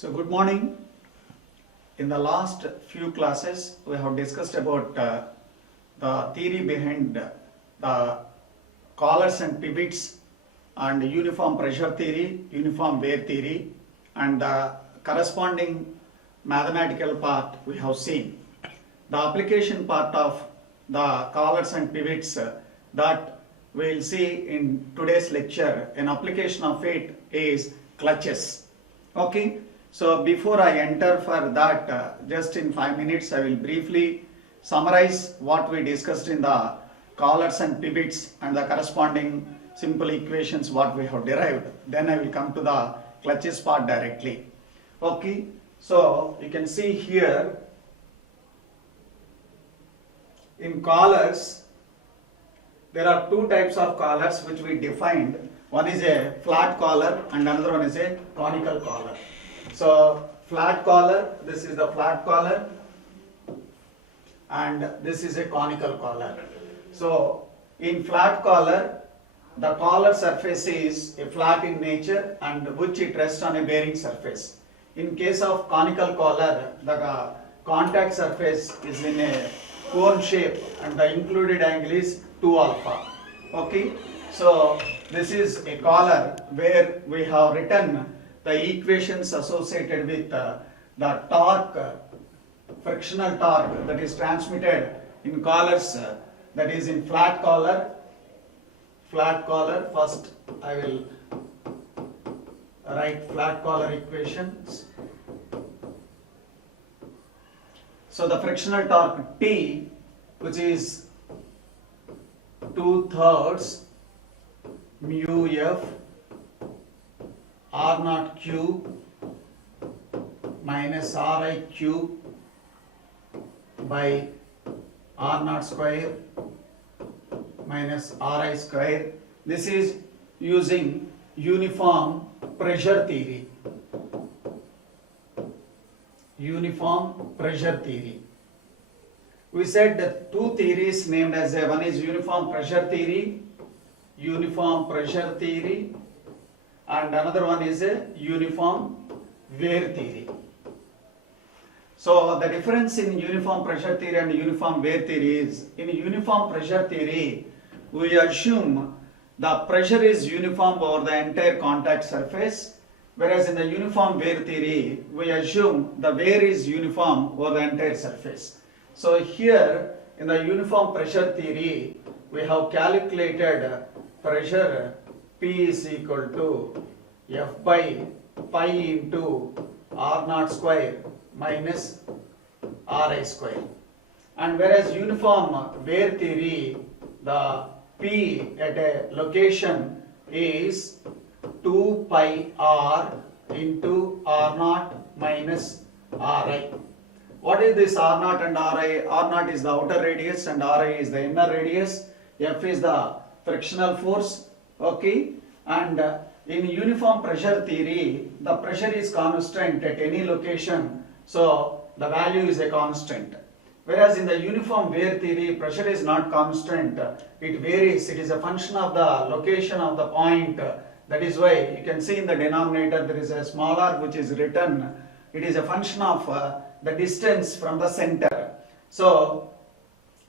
So good morning. In the last few classes we have discussed about the theory behind the collars and pivots and uniform pressure theory, uniform wear theory, and the corresponding mathematical part we have seen. The application part of the collars and pivots that we will see in today's lecture, an application of it is clutches. Okay. So before I enter for that, just in 5 minutes I will briefly summarize what we discussed in the collars and pivots and the corresponding simple equations what we have derived. Then I will come to the clutches part directly. Okay, so you can see here in collars there are two types of collars which we defined. One is a flat collar and another one is a conical collar. So flat collar, this is the flat collar and this is a conical collar. So in flat collar, the collar surface is a flat in nature and which it rests on a bearing surface. In case of conical collar, the contact surface is in a cone shape and the included angle is 2 alpha. Okay, so this is a collar where we have written the equations associated with the torque, frictional torque that is transmitted in collars, that is in flat collar. First I will write flat collar equations. So the frictional torque T, which is 2/3 mu F R naught cube minus Ri cube by R naught square minus Ri square. This is using uniform pressure theory. Uniform pressure theory. We said that two theories named as one is uniform pressure theory, and another one is a uniform wear theory. So the difference in uniform pressure theory and uniform wear theory is, in uniform pressure theory we assume the pressure is uniform over the entire contact surface, whereas in the uniform wear theory we assume the wear is uniform over the entire surface. So here in the uniform pressure theory we have calculated pressure P is equal to F by pi into R naught square minus Ri square. And whereas uniform wear theory, the P at a location is 2 pi R into R naught minus Ri. What is this R naught and Ri? R naught is the outer radius and Ri is the inner radius. F is the frictional force. Okay, and in uniform pressure theory, the pressure is constant at any location, so the value is a constant. Whereas in the uniform wear theory, pressure is not constant, it varies, it is a function of the location of the point. That is why you can see in the denominator there is a small r which is written, it is a function of the distance from the center. So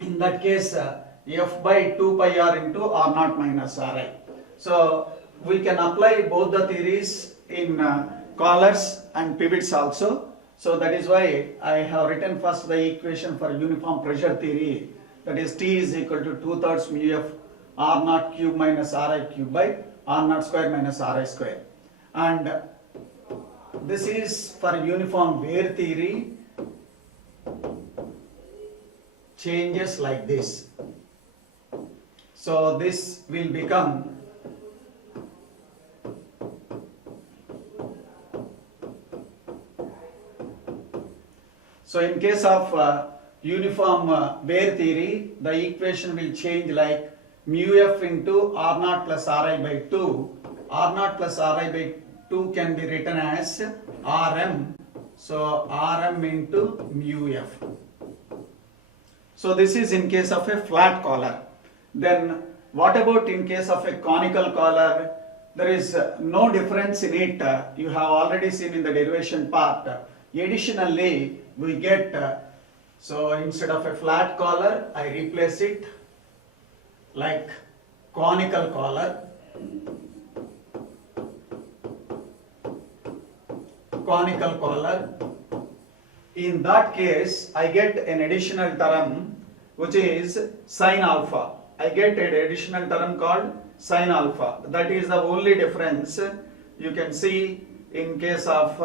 in that case, F by 2 pi r into R naught minus Ri. So we can apply both the theories in collars and pivots also. So that is why I have written first the equation for uniform pressure theory, that is T is equal to 2/3 mu F R naught cube minus Ri cube by R naught square minus Ri square. And this is for uniform wear theory, changes like this. So this will become so in case of uniform wear theory, the equation will change like mu F into R naught plus Ri by 2. R naught plus Ri by 2 can be written as Rm. So Rm into mu F. So this is in case of a flat collar. Then what about in case of a conical collar? there is no difference in it. You have already seen in the derivation part. Additionally, we get, so instead of a flat collar, I replace it like conical collar. Conical collar. In that case, I get an additional term which is sin alpha. I get an additional term called sin alpha. That is the only difference you can see in case of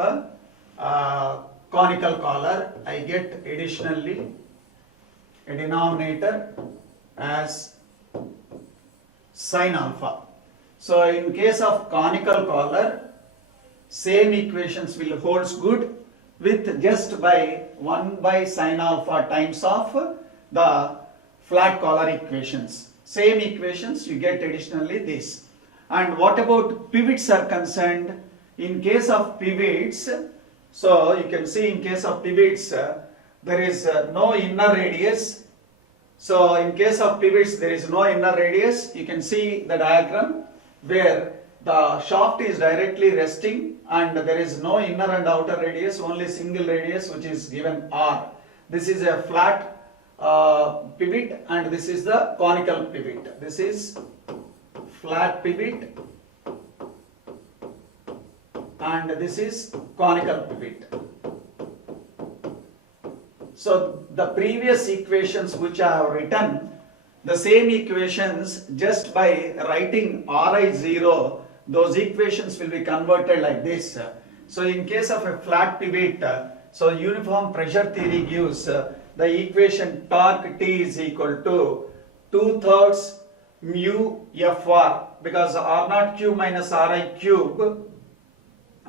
conical collar. I get additionally a denominator as sin alpha. So in case of conical collar, same equations will holds good with just by 1 by sin alpha times of the flat collar equations. Same equations you get additionally this. And what about pivots are concerned? In case of pivots, so you can see in case of pivots there is no inner radius. So in case of pivots there is no inner radius. You can see the diagram where the shaft is directly resting and there is no inner and outer radius, only single radius which is given R. This is a flat pivot and this is the conical pivot. This is flat pivot and this is conical pivot. So the previous equations which I have written, the same equations, just by writing Ri0, those equations will be converted like this. So in case of a flat pivot, so uniform pressure theory gives the equation torque T is equal to 2/3 mu Fr, because R0 cube minus Ri cube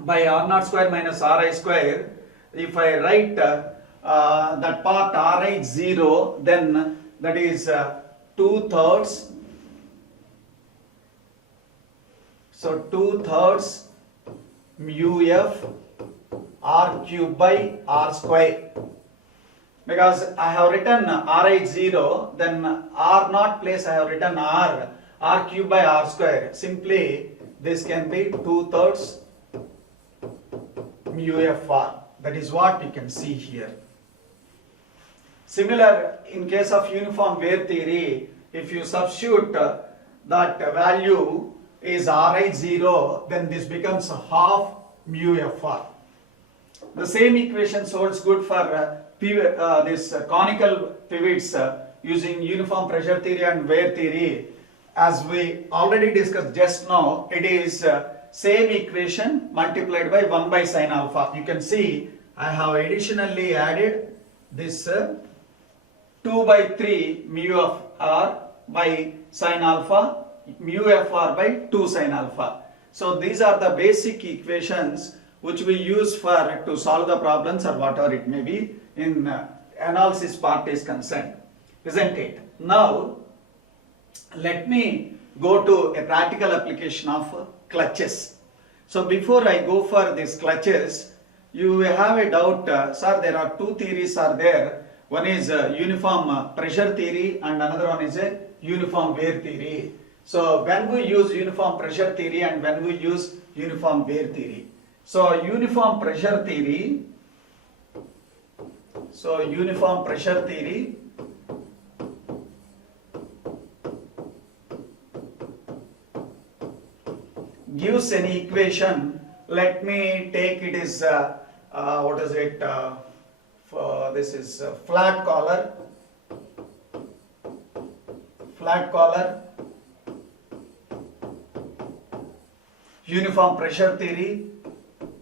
by R0 square minus Ri square. If I write that part Ri0, then that is 2/3. So 2/3 mu F R cube by R square. Because I have written Ri0, then R0 place I have written R cube by R square. Simply this can be 2/3 mu Fr. That is what you can see here. Similar in case of uniform wear theory, if you substitute that value is Ri0, then this becomes half mu Fr. The same equation holds good for this conical pivots using uniform pressure theory and wear theory. As we already discussed just now, it is same equation multiplied by 1 by sin alpha. You can see I have additionally added this 2 by 3 mu of R by sin alpha, mu Fr by 2 sin alpha. So these are the basic equations which we use for to solve the problems or whatever it may be in analysis part is concerned, isn't it? Now let me go to a practical application of clutches. So before I go for these clutches, you have a doubt, sir, there are two theories are there. One is uniform pressure theory and another one is a uniform wear theory. So when we use uniform pressure theory and when we use uniform wear theory. So uniform pressure theory gives an equation. Let me take it is what is it? This is flat collar. Uniform pressure theory.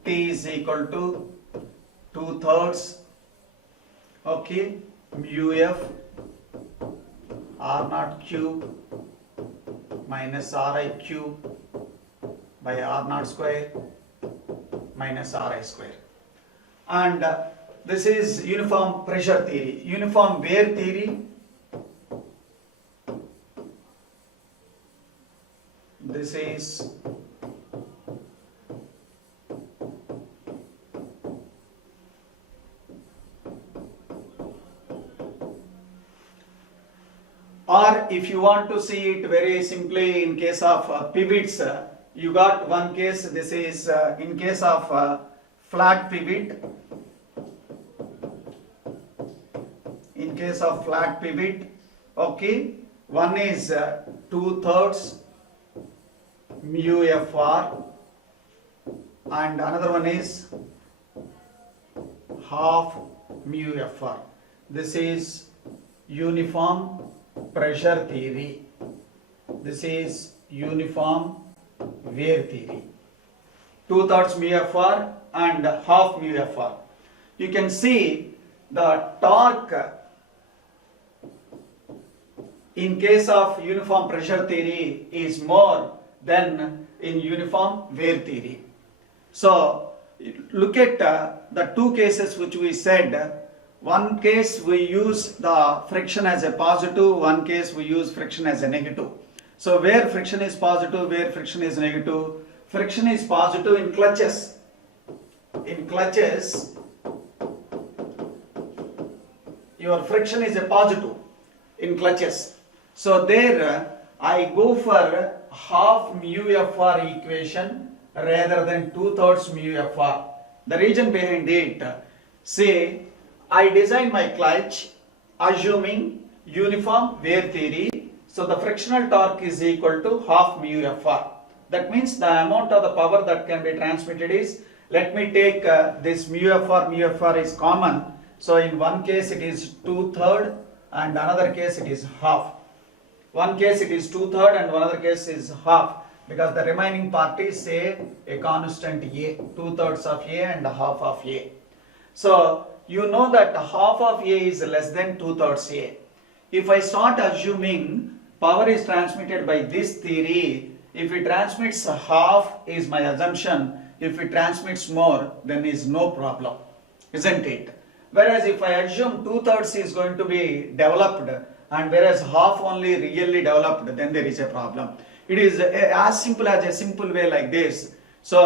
T is equal to 2/3 okay mu F R0 cube minus Ri cube by R0 square minus Ri square. And this is uniform pressure theory. Uniform wear theory, this is or if you want to see it very simply in case of pivots, you got one case. This is in case of flat pivot. In case of flat pivot, okay, one is 2/3 mu FR and another one is half mu FR. This is uniform pressure theory. This is uniform wear theory. 2/3 mu FR and half mu FR. You can see the torque in case of uniform pressure theory is more than in uniform wear theory. So look at the two cases which we said. One case we use the friction as a positive, one case we use friction as a negative. So where friction is positive, where friction is negative? Friction is positive in clutches. In clutches, your friction is a positive in clutches. So there I go for half mu FR equation rather than 2/3 mu FR. The reason behind it, say I design my clutch assuming uniform wear theory. So the frictional torque is equal to half mu FR. That means the amount of the power that can be transmitted is, let me take this mu FR is common. So in one case it is 2/3 and another case it is half. One case it is 2/3 and another case is half, because the remaining part is say a constant A, 2/3 of A and half of A. So you know that half of A is less than 2/3 A. If I start assuming power is transmitted by this theory, if it transmits half is my assumption, if it transmits more then is no problem, isn't it? Whereas if I assume 2/3 is going to be developed and whereas half only really developed, then there is a problem. It is as simple as a simple way like this. So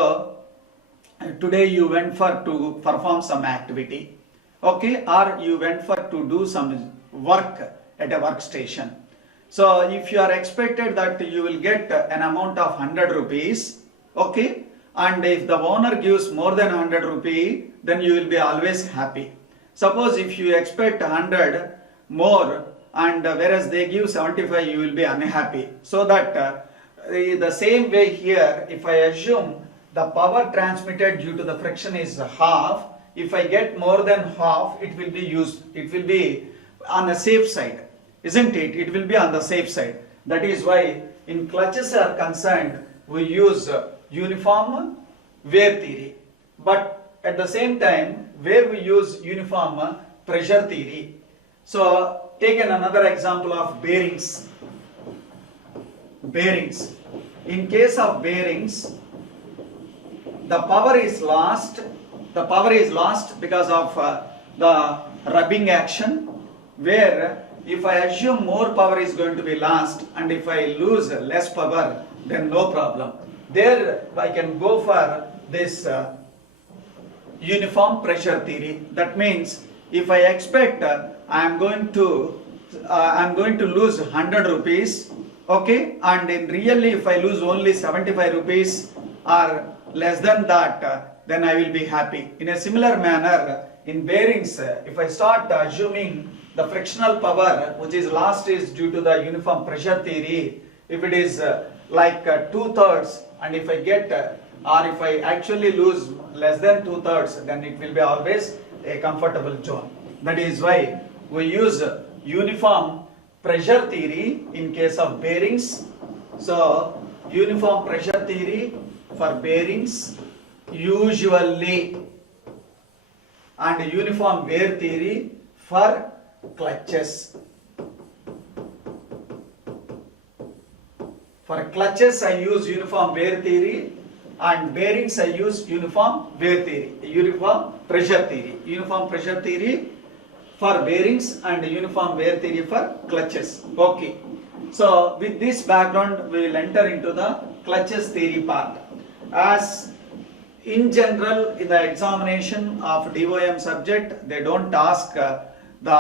today you went for to perform some activity, okay, or you went for to do some work at a workstation. So if you are expected that you will get an amount of 100 rupees, okay, and if the owner gives more than 100 rupee, then you will be always happy. Suppose if you expect 100 more and whereas they give 75, you will be unhappy. So that the same way here, if I assume the power transmitted due to the friction is half, if I get more than half, it will be used, it will be on the safe side, isn't it? It will be on the safe side. That is why in clutches are concerned, we use uniform wear theory. But at the same time, where we use uniform pressure theory. So take another example of bearings. Bearings. In case of bearings, the power is lost. The power is lost because of the rubbing action, where if I assume more power is going to be lost and if I lose less power, then no problem. There I can go for this uniform pressure theory. That means if I expect I am going to lose 100 rupees, okay, and in really if I lose only 75 rupees or less than that, then I will be happy. In a similar manner, in bearings, if I start assuming the frictional power which is lost is due to the uniform pressure theory, if it is like 2/3 and if I get or if I actually lose less than 2/3, then it will be always a comfortable zone. That is why we use uniform pressure theory in case of bearings. So uniform pressure theory for bearings usually and uniform wear theory for clutches. For clutches I use uniform wear theory and bearings I use uniform wear theory, uniform pressure theory. Uniform pressure theory for bearings and uniform wear theory for clutches. Okay. So with this background we will enter into the clutches theory part. As in general in the examination of DOM subject, they don't ask the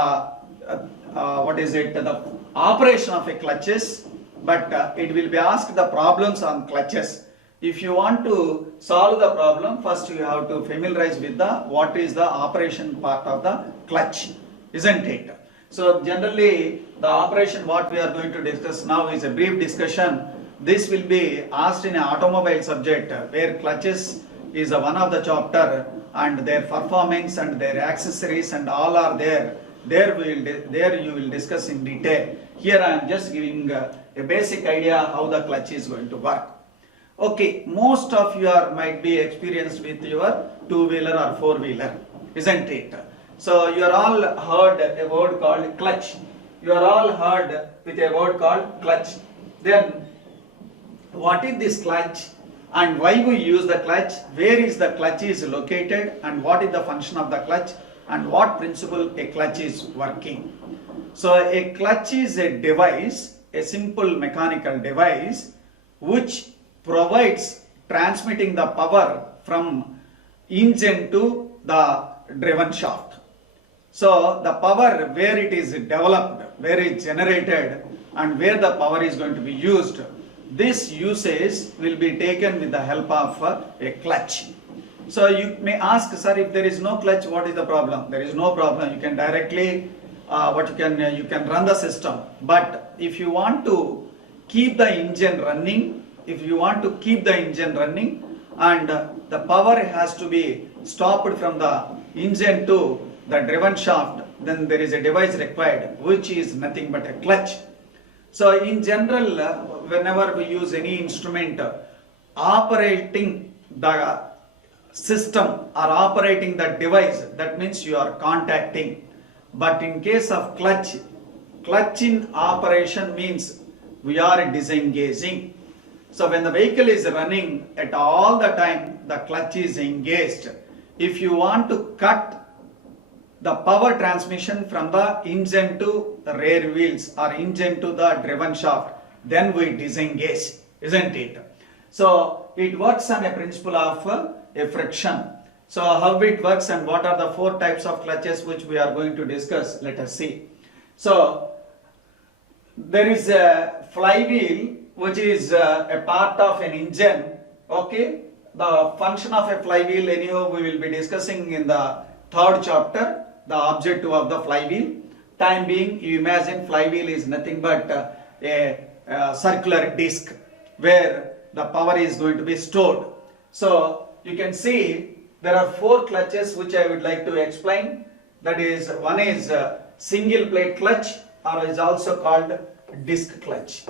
operation of a clutches, but it will be asked the problems on clutches. if you want to solve the problem, first you have to familiarize with the what is the operation part of the clutch, isn't it? So generally the operation what we are going to discuss now is a brief discussion. This will be asked in an automobile subject where clutches is one of the chapter, and their performance and their accessories and all are there. There you will discuss in detail. Here I am just giving a basic idea how the clutch is going to work. Okay, most of you might be experienced with your two-wheeler or four-wheeler, isn't it? So you are all heard a word called clutch. You are all heard with a word called clutch. Then what is this clutch and why we use the clutch? Where is the clutch is located and what is the function of the clutch and what principle a clutch is working? So a clutch is a device, a simple mechanical device which provides transmitting the power from engine to the driven shaft. So the power where it is developed, where it is generated and where the power is going to be used, this usage will be taken with the help of a clutch. So you may ask, sir, if there is no clutch, what is the problem? There is no problem. You can directly you can run the system. But if you want to keep the engine running, and the power has to be stopped from the engine to the driven shaft, then there is a device required which is nothing but a clutch. So in general, whenever we use any instrument operating the system or operating the device, that means you are contacting. But in case of clutch in operation means we are disengaging. So when the vehicle is running, at all the time the clutch is engaged. If you want to cut the power transmission from the engine to the rear wheels or engine to the driven shaft, then we disengage, isn't it? So it works on a principle of a friction. So how it works and what are the four types of clutches which we are going to discuss, let us see. So there is a flywheel which is a part of an engine. Okay, the function of a flywheel anyhow we will be discussing in the third chapter, the objective of the flywheel. Time being, you imagine flywheel is nothing but a circular disc where the power is going to be stored. So you can see there are four clutches which I would like to explain. That is, one is single plate clutch, or is also called disc clutch.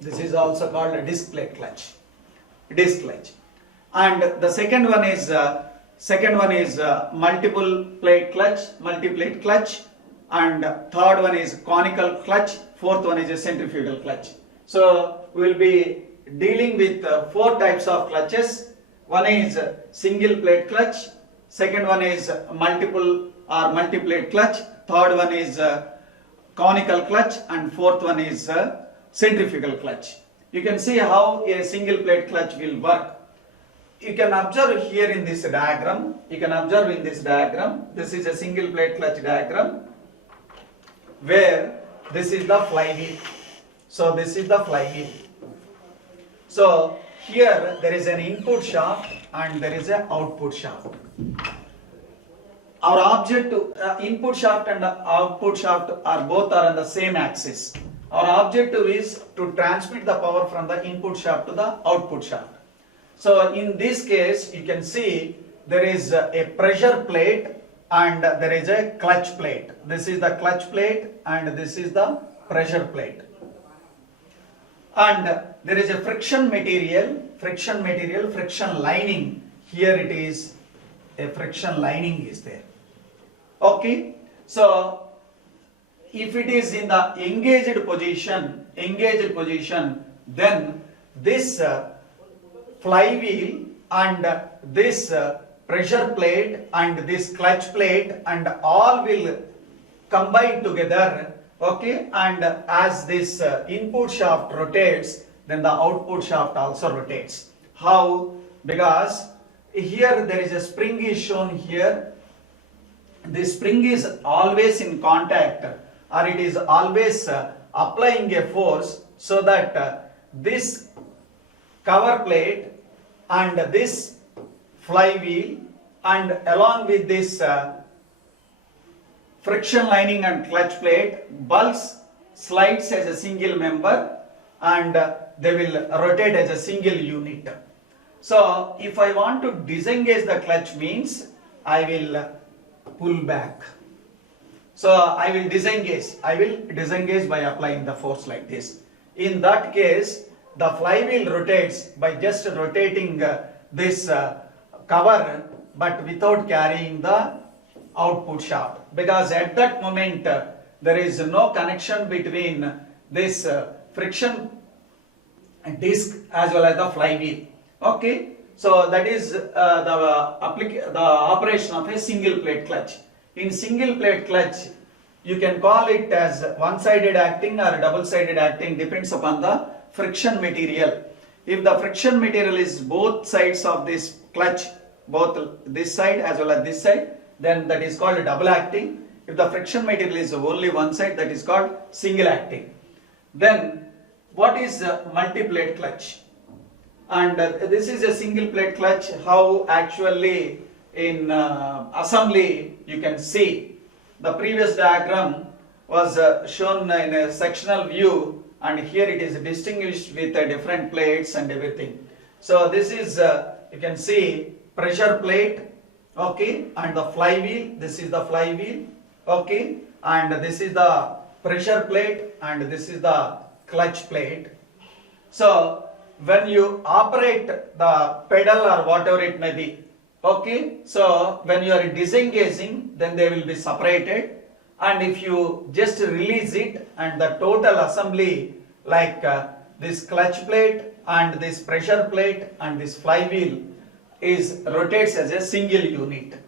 This is also called a disc plate clutch, and the second one is multiple plate clutch, multi-plate clutch, and third one is conical clutch, fourth one is a centrifugal clutch. So we will be dealing with four types of clutches. One is single plate clutch, second one is multiple or multi-plate clutch, third one is conical clutch, and fourth one is centrifugal clutch. You can see how a single plate clutch will work. You can observe here in this diagram. This is a single plate clutch diagram where this is the flywheel. So this is the flywheel. So here there is an input shaft and there is an output shaft. Our objective, input shaft and output shaft are both on the same axis. Our objective is to transmit the power from the input shaft to the output shaft. So in this case, you can see there is a pressure plate and there is a clutch plate. This is the clutch plate and this is the pressure plate. And there is a friction lining. Here it is, a friction lining is there. Okay, so if it is in the engaged position, then this flywheel and this pressure plate and this clutch plate and all will combine together. Okay, and as this input shaft rotates, then the output shaft also rotates. How? Because here there is a spring is shown here. This spring is always in contact, or it is always applying a force so that this cover plate and this flywheel and along with this friction lining and clutch plate bulks slides as a single member and they will rotate as a single unit. So if I want to disengage the clutch means I will pull back. So I will disengage by applying the force like this. In that case, the flywheel rotates by just rotating this cover but without carrying the output shaft, because at that moment there is no connection between this friction disc as well as the flywheel. Okay, so that is the operation of a single plate clutch. In single plate clutch, you can call it as one-sided acting or double-sided acting, depends upon the friction material. If the friction material is both sides of this clutch, both this side as well as this side, then that is called double acting. If the friction material is only one side, that is called single acting. Then what is a multi-plate clutch? And this is a single plate clutch. How actually in assembly you can see. The previous diagram was shown in a sectional view, and here it is distinguished with different plates and everything. So this is you can see pressure plate, okay, and the flywheel. This is the flywheel, okay, and this is the pressure plate and this is the clutch plate. So when you operate the pedal or whatever it may be, okay, so when you are disengaging, then they will be separated, and if you just release it, and the total assembly like this clutch plate and this pressure plate and this flywheel is rotates as a single unit.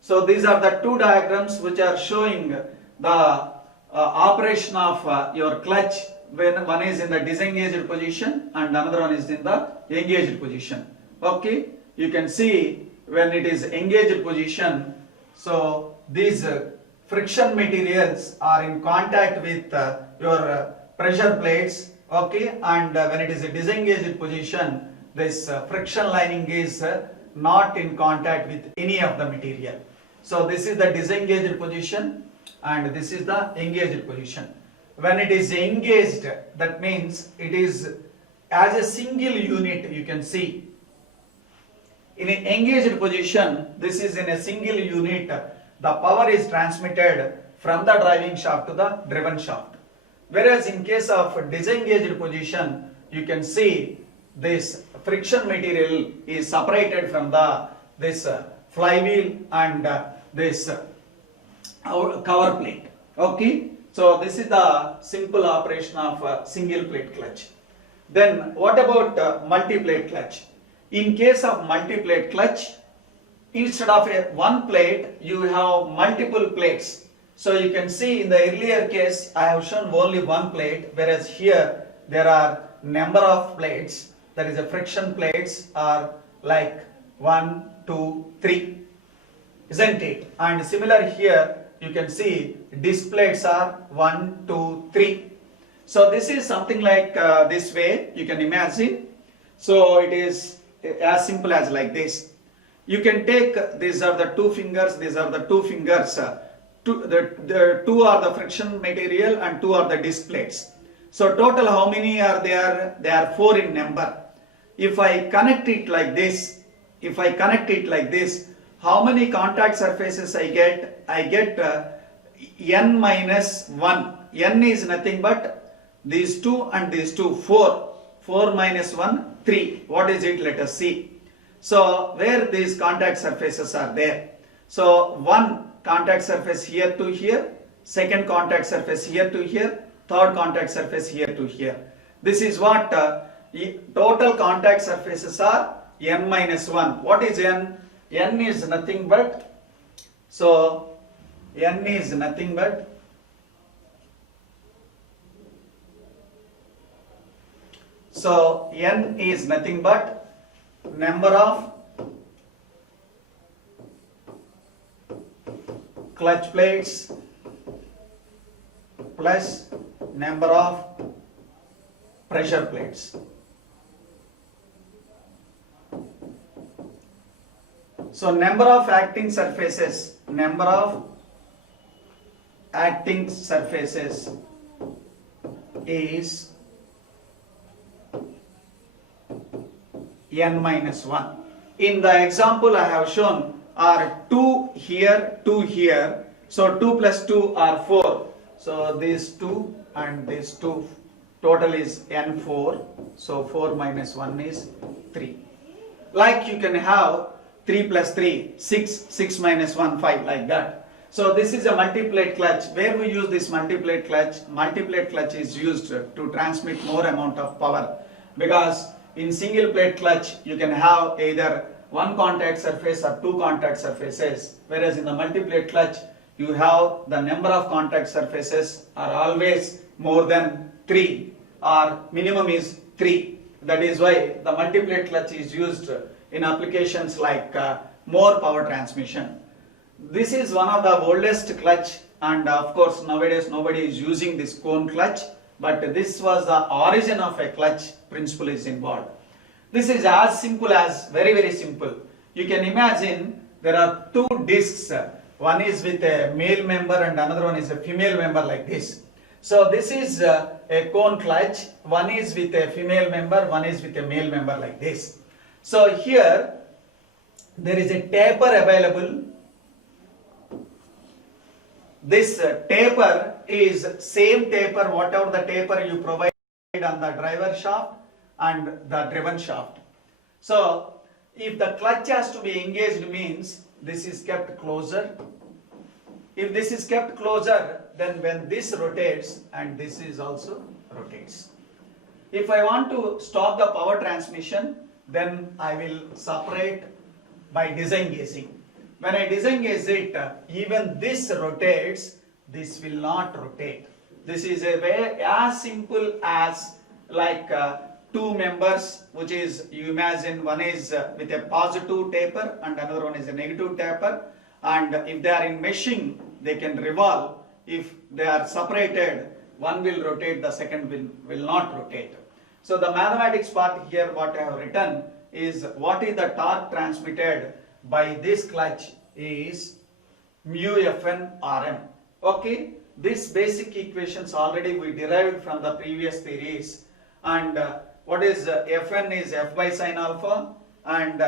So these are the two diagrams which are showing the operation of your clutch when one is in the disengaged position and another one is in the engaged position. Okay, you can see when it is engaged position, so these friction materials are in contact with your pressure plates, okay, and when it is a disengaged position, this friction lining is not in contact with any of the material. So this is the disengaged position and this is the engaged position. When it is engaged, that means it is as a single unit. You can see in an engaged position, this is in a single unit, the power is transmitted from the driving shaft to the driven shaft. Whereas in case of disengaged position, you can see this friction material is separated from this flywheel and this cover plate. Okay, so this is the simple operation of single plate clutch. Then what about multi-plate clutch? In case of multi-plate clutch, instead of one plate, you have multiple plates. So you can see in the earlier case, I have shown only one plate, whereas here there are number of plates. That is, the friction plates are like 1, 2, 3, isn't it? And similar here, you can see disc plates are 1, 2, 3. So this is something like this way you can imagine. So it is as simple as like this. You can take, these are the two fingers, these are the two fingers, the two are the friction material and two are the disc plates. So total how many are there? They are 4 in number. If I connect it like this, how many contact surfaces I get? I get n minus 1. N is nothing but these two and these two, 4. 4 minus 1, 3. What is it? Let us see. So where these contact surfaces are there. So one contact surface here to here, second contact surface here to here, third contact surface here to here. This is what total contact surfaces are n minus 1. What is n? N is nothing but, so n is nothing but number of clutch plates plus number of pressure plates. So number of acting surfaces is n minus 1. In the example I have shown are 2 here, 2 here. So 2 plus 2 are 4. So these 2 and these 2 total is n4. So 4 minus 1 is 3. Like you can have 3 plus 3, 6, 6 minus 1, 5, like that. So this is a multi-plate clutch. Where we use this multi-plate clutch? Multi-plate clutch is used to transmit more amount of power, because in single plate clutch you can have either one contact surface or two contact surfaces, whereas in the multi-plate clutch you have the number of contact surfaces are always more than 3 or minimum is 3. That is why the multi-plate clutch is used in applications like more power transmission. This is one of the oldest clutch, and of course nowadays nobody is using this cone clutch, but this was the origin of a clutch principle is involved. This is as simple as very simple. You can imagine there are two discs, one is with a male member and another one is a female member like this. So this is a cone clutch, one is with a female member, one is with a male member like this. So here there is a taper available. This taper is same taper whatever the taper you provide on the driver shaft and the driven shaft. So if the clutch has to be engaged means this is kept closer. If this is kept closer, then when this rotates and this is also rotates. If I want to stop the power transmission, then I will separate by disengaging. When I disengage it, even this rotates, this will not rotate. This is a way as simple as like two members, which is, you imagine one is with a positive taper and another one is a negative taper, and if they are in meshing, they can revolve. If they are separated, one will rotate, the second will not rotate. So the mathematics part here, what I have written is what is the torque transmitted by this clutch is mu Fn Rm. Okay, this basic equations already we derived from the previous theories, and what is Fn is F by sin alpha, and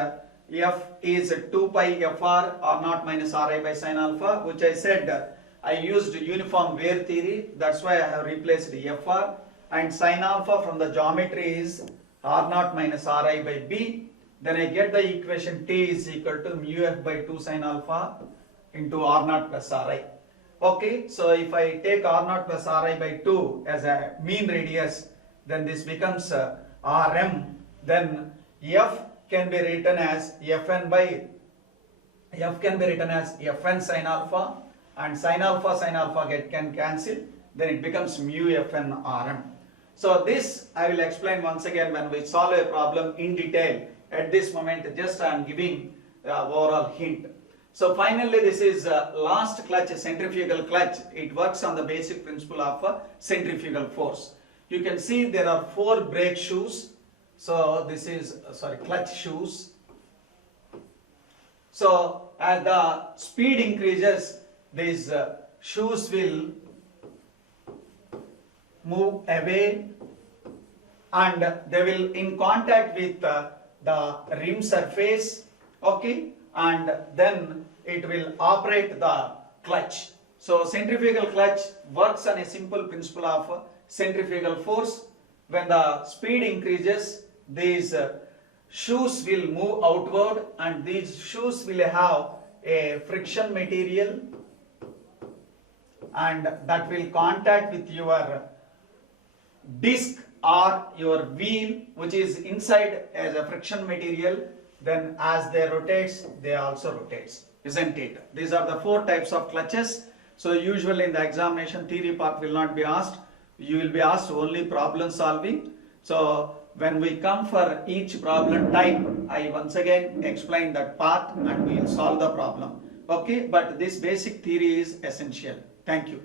F is 2 pi Fr R naught minus Ri by sin alpha, which I said I used uniform wear theory, that's why I have replaced Fr, and sin alpha from the geometry is R naught minus Ri by B. Then I get the equation T is equal to mu F by 2 sin alpha into R naught plus Ri. Okay, so if I take R naught plus Ri by 2 as a mean radius, then this becomes Rm. Then F can be written as Fn sin alpha, and sin alpha can cancel, then it becomes mu Fn Rm. So this I will explain once again when we solve a problem in detail. At this moment just I am giving the overall hint. So finally this is last clutch, centrifugal clutch. It works on the basic principle of centrifugal force. You can see there are 4 brake shoes. So this is clutch shoes. So as the speed increases, these shoes will move away and they will in contact with the rim surface, okay, and then it will operate the clutch. So centrifugal clutch works on a simple principle of centrifugal force. When the speed increases, these shoes will move outward and these shoes will have a friction material and that will contact with your disc or your wheel, which is inside as a friction material. Then as they rotates, they also rotates, isn't it? These are the 4 types of clutches. So usually in the examination theory part will not be asked, you will be asked only problem solving. So when we come for each problem type, I once again explain that part and we will solve the problem. Okay, but this basic theory is essential. Thank you.